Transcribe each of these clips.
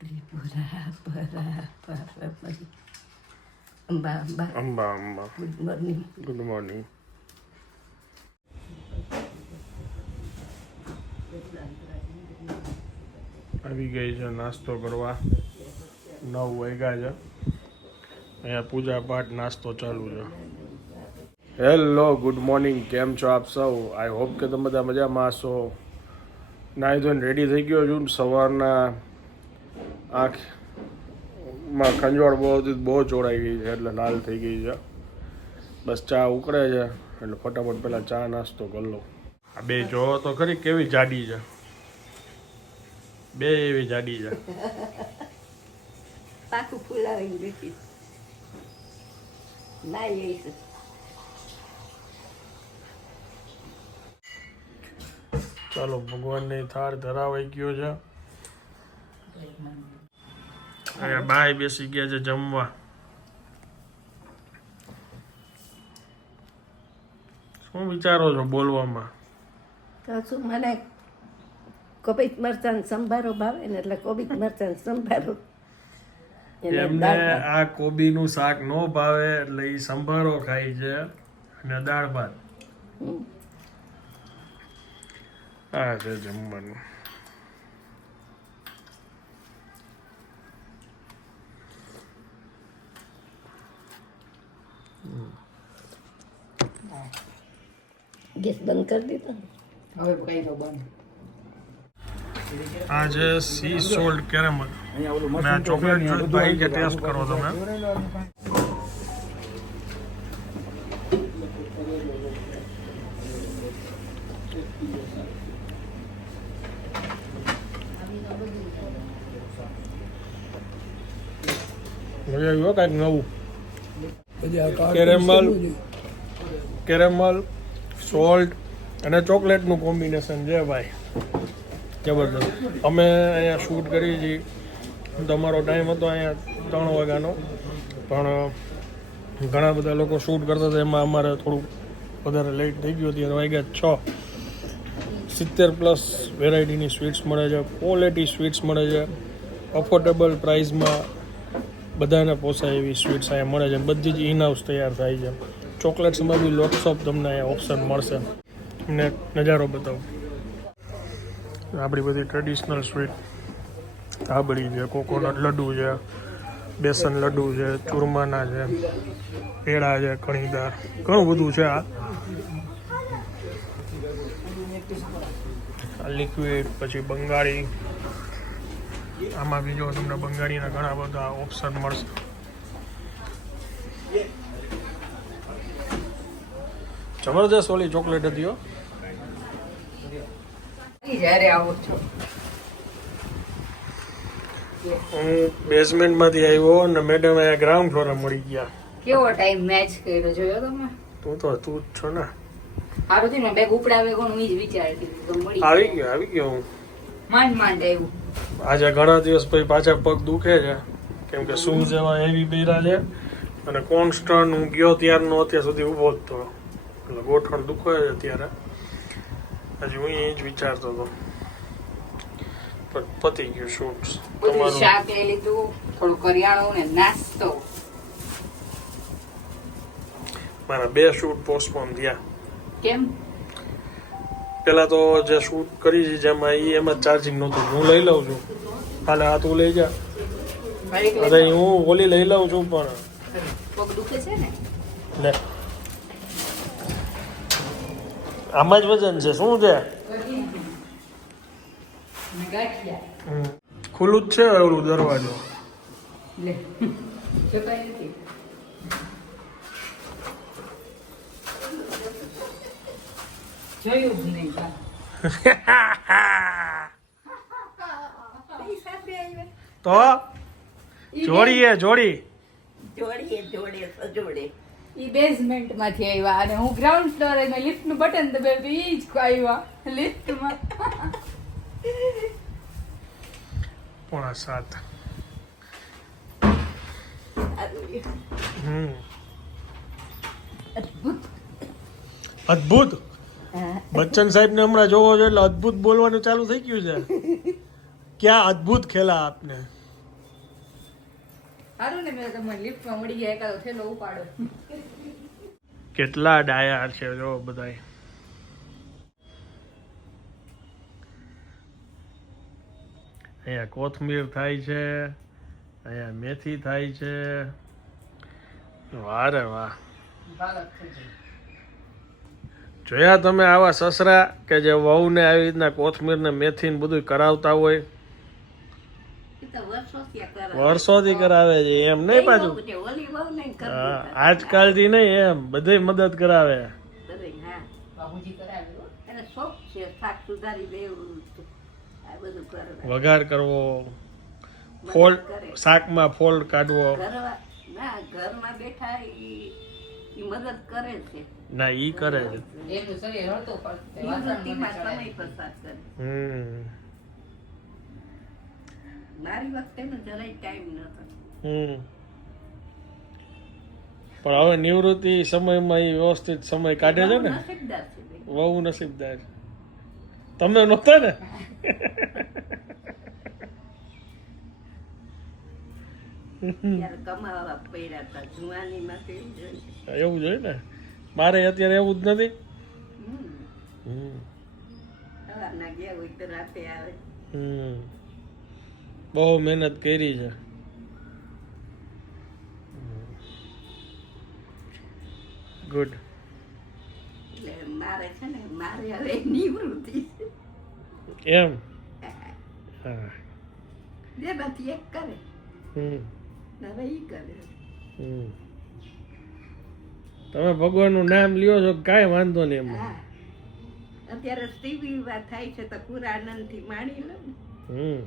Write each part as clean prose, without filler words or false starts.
Tripura Amba Amba Amba Amba. Good morning. Good morning. આવી ગઈ છે નાસ્તો કરવા. 9 વાગ્યા છે. અહીંયા પૂજા પાઠ નાસ્તો ચાલુ છે. Hello, good morning. કેમ છો આપ સૌ? આઈ હોપ કે તમે બધા મજામાં હશો. નાહી ધોઈને રેડી થઈ ગયો છું. સવારના આંખમાં ખંજવાળ બહુ ચોડાઈ ગઈ છે, એટલે લાલ થઈ ગઈ છે. બસ ચા ઉકળે છે, એટલે ફટાફટ પહેલાં ચા નાસ્તો કરી લો. આ બે જોવો તો ખરી કેવી જાડી છે. બે એવી જાડી છે. પાકું ફૂલાવીને બેઠી ના લઈશ. ચાલો, ભગવાનની થાળ ધરાવાઈ ગયો છે. હવે બાય બેસી ગયા છે જમવા. શું વિચારો છો બોલવામાં? તો શું, મને કોબીજ મરચાં સંભારો ભાવે ને, એટલે કોબીજ મરચાં સંભારો. એમને આ કોબીનું શાક ન ભાવે, એટલે એ સંભારો ખાય છે અને દાળ ભાત. આ છે જમવાનું. ગેસ બંધ કરી દીધો. હવે કઈ નો બંધ. આ છે સી સોલ્ટ કેરેમલ. અને આ ચોકલેટ જોઈ ભાઈ કે ટેસ્ટ કરો તમે. મજા આવ્યું કાંઈક નવું. કેરેમલ સોલ્ટ અને ચોકલેટનું કોમ્બિનેશન છે ભાઈ, જબરદસ્ત. અમે અહીંયા શૂટ કરી છીએ. તમારો ટાઈમ હતો અહીંયા 3 વાગ્યાનો, પણ ઘણા બધા લોકો શૂટ કરતા હતા, એમાં અમારે થોડું વધારે લેટ થઈ ગયું. ત્યારે વાગ્યા 6. 70+ વેરાયટીની સ્વીટ્સ મળે છે, ક્વોલિટી સ્વીટ્સ મળે છે, અફોર્ડેબલ પ્રાઇસમાં બધાને પોસાય એવી સ્વીટ્સ અહીંયા મળે છે. બધી જ ઇન હાઉસ તૈયાર થાય છે. ચોકલેટ્સમાં બી લોટ્સ ઓફ તમને અહીંયા ઓપ્શન મળશે. તમને નજારો બતાવું. આપણી બધી ટ્રેડિશનલ સ્વીટ તાબડી છે, કોકોનટ લડ્ડુ છે, બેસન લડ્ડુ છે, ચૂરમાના છે, પેડા છે, કણીદાર, ઘણું બધું છે. આ લિક્વિડ, પછી બંગાળી. આમાં બીજો તમને બંગાળીના ઘણા બધા ઓપ્શન મળશે. જબરદસ્ત ઓલી ચોકલેટ હતી હો. જ્યારે આવો છો હું બેઝમેન્ટમાંથી આવ્યો અને મેડમ અહીંયા ગ્રાઉન્ડ ફ્લોરે મળી ગયા. કેવો ટાઈમ મેચ કર્યો જોયો તમે? તું જ છો ને. સારું થયું ને, બેગ ઉપડાવે કોનું ઈ જ વિચારતી હતી તો મળી આવી ગયો હું. માંડ માંડ આવ્યું. આજે ઘણા દિવસ પછી પાછા પગ દુખે છે, કેમ કે શૂઝ એવા હેવી પહેર્યા છે અને કોન્સ્ટન્ટ હું ગયો ત્યારનો અત્યાર સુધી ઊભો જ હતો, એટલે ગોઠણ દુખે છે અત્યારે. હજી હું એ જ વિચારતો હતો, પણ પતી ગયું શૂટ. બધું શાક લઈ લીધું, થોડું કરિયાણું ને નાસ્તો. મારા 2 શૂટ પોસ્ટપોન થયા. કેમ? પેલા તો જે શૂટ કરી છે જેમાં એમાં ચાર્જિંગ નહોતું. હું લઈ લઉં છું, હાલે આ તું લઈ જા. હું ઓલી લઈ લઉં છું, પણ પગ દુખે છે ને. લે આમાં જ વજન છે. શું છે? ખુલ્લું જ છે ઓલું દરવાજો. લે જોકાય નથી. જોયું જ નહીં. તો જોડીએ જોડી ઈ બેઝમેન્ટ માંથી આવ્યા અને હું ગ્રાઉન્ડ ફ્લોર માં લિફ્ટ નું બટન દબાવ્યું, ઈ જ આવ્યા લિફ્ટ માં. 6:45. અદ્ભુત. બચ્ચન સાહેબ ને હમણાં જોવો છો એટલે અદ્ભુત બોલવાનું ચાલુ થઈ ગયું છે. ક્યાં અદ્ભુત ખેલા આપને. સારું ને મેં તમને લિફ્ટમાં મળી ગયા એકાદો થેલો ઉપાડો. કેટલા ડાયા છે જો બધાય. અહીંયા કોથમીર થાય છે, અહીંયા મેથી થાય છે. વાહ રે વાહ. પાલક થઈ જાય. જોયા તમે આવા સસરા કે જે વહુને આવી રીતના કોથમીર ને મેથી ને બધું કરાવતા હોય? એ તો વર્ષોથી આ કરાવે. વર્ષોથી કરાવે છે એમ નહીં પાછું. બહુ છે, ઓલી બહુ નહીં કરતી. હા, આજકાલથી નહીં એમ બધે મદદ કરાવે. બધી, હા. બાબુજી કરાવ્યું હો. એને શોખ છે શાક સુધારી દેવું, આ બધું કરે. વઘાર કરવો, ફોલ્ડ કરે. શાકમાં ફોલ્ડ કાઢવો. ઘરમાં બેઠા ઈ મદદ કરે છે. ના ઈ કરે છે. એમનું શરીર હળતું પડતું નિવૃત્તિમાં વાસણ સમય પસાર કરે. હમ મારી વખતે ને જરાય ટાઈમ નતો. હમ પણ હવે નિવૃત્તિ સમયમાં ઈ વ્યવસ્થિત સમય કાઢે છે ને. નસીબદાર છે બેન. બહુ નસીબદાર. તમે નહોતા ને. ત્યારે કમાવા પડ્યા હતા જુવાનીમાં તો એવું જોઈએ. એવું જોઈએ ને. મારે અત્યારે એવું જ નથી. હમ. હમ સવારના ગયા હોય તો રાતે આવે. હમ બહુ મહેનત કરી છે. ગુડ. એટલે મારે છે ને મારે હવે નિવૃત્તિ છે. એમ હા. બેમાંથી એક કરે હમ ને હવે ઈ કરે. હમ તમે ભગવાનનું નામ લ્યો છો કાંઈ વાંધો નહીં એમાં. હા અત્યારે સ્ત્રી વિવાહ થાય છે તો પૂરા આનંદથી માણી લો ને. હમ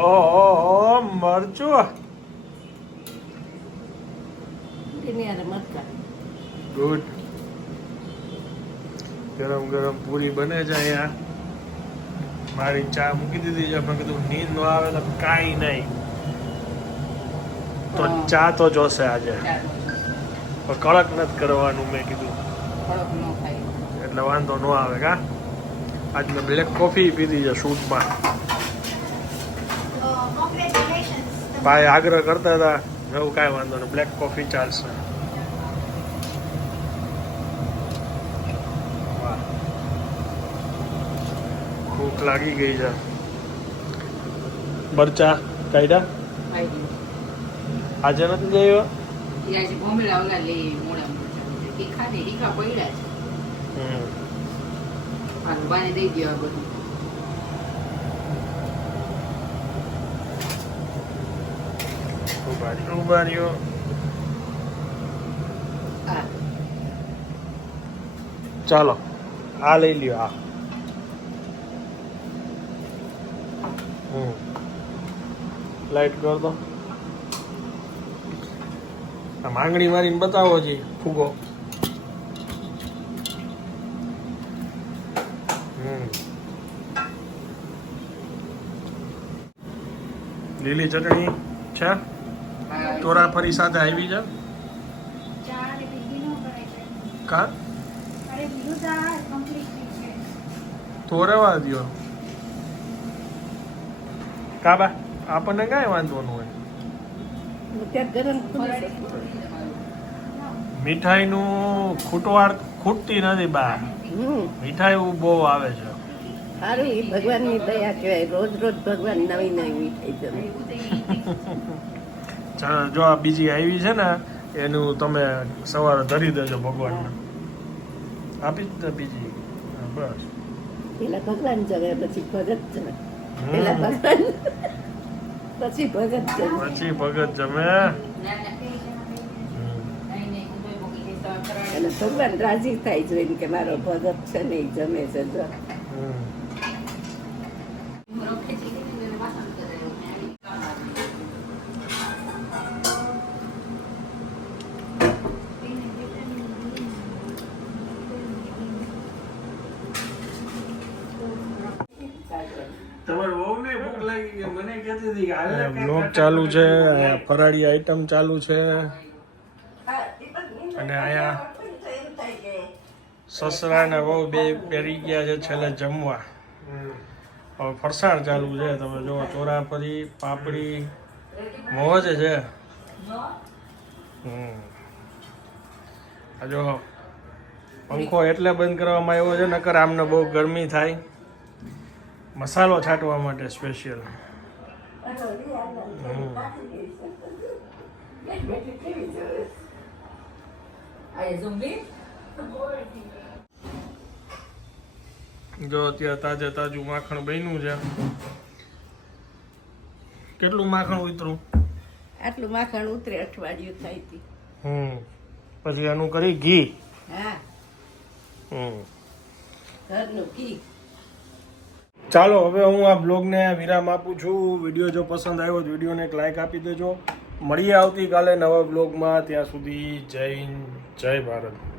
ઓહો મરચું. એની હારે મરચાં. ગુડ. ગરમ ગરમ પૂરી બને છે અહીંયા. મારી ચા મૂકી દીધી છે. મેં કીધું નીંદ નો આવે તો કાંઈ નહીં, તો ચા તો જોશે આજે. પણ કડક નથી કરવાનું મેં કીધું, કડક ન ખાય. એટલે વાંધો ન આવે. કા આજ મેં બ્લેક કોફી પીધી છે શૂટમાં. ભાઈ આગ્રહ કરતા હતા, એવું કાંઈ વાંધો નહીં, બ્લેક કોફી ચાલશે. વાહ, ભૂખ લાગી ગઈ છે. મરચા કાઢ્યા ખાઈ લીધું. આજે નથી જઈ. ઈ આજે ભોંગળા ઓલા લઈ મોડા મોડા તીખા ને તીખા પડ્યા છે. આ રૂબાને દઈ દો આ બધું. ઉભા રહ્યો. આ ચાલો આ લઈ લ્યો. આ લાઈટ કર દો. આ માંગણી મારીને બતાવો જી ફૂગો. લીલી ચટણી છે, ચોરાફરી સાથે આવી છે. કા તો રહેવા દો. કાબા આપણને કાંઈ વાંધો ન હોય. અત્યારે ગરમ મીઠાઈનું ખૂટતી નથી બા. મીઠાઈ બહુ આવે છે. સારું એ ભગવાનની દયા કહેવાય. રોજ રોજ ભગવાન નવી નવી મીઠાઈ જમે. જો આ બીજી આવી છે ને એનું તમે સવારે ધરી દેજો ભગવાનને. આપી જ દે બીજી. બસ પેલા ભગવાન જમે પછી ભગત જમે. પેલા ભગવાન પછી ભગત જમે. પછી ભગત જમે. અને ભગવાન રાજી થાય જોઈને કે મારો ભગત છે ને એ જમે છે. જો બ્લોગ ચાલુ છે, ફરાળી આઈટમ ચાલુ છે. અને અહીંયા સસરા ને બહુ બે પહેરી ગયા છે છેલ્લે જમવા. હવે ફરસાણ ચાલુ છે. તમે જો ચોરાફરી, પાપડી, મોજ છે. આ જો પંખો એટલે બંધ કરવામાં આવ્યો છે, નકર આમને બહુ ગરમી થાય. મસાલો છાંટવા માટે સ્પેશિયલ. જો અત્યારે તાજે તાજું માખણ બન્યું છે. કેટલું માખણ ઉતરું? આટલું માખણ ઉતરે અઠવાડિયું થાય હતી. પછી એનું કરી ઘી. હા, ઘરનું ઘી. ચાલો હવે હું આ બ્લોગને વિરામ આપું છું. વિડીયો જો પસંદ આવ્યો તો વિડીયોને એક લાઈક આપી દેજો. મળીએ આવતીકાલે નવા બ્લોગમાં. ત્યાં સુધી જય હિન્દ, જય ભારત.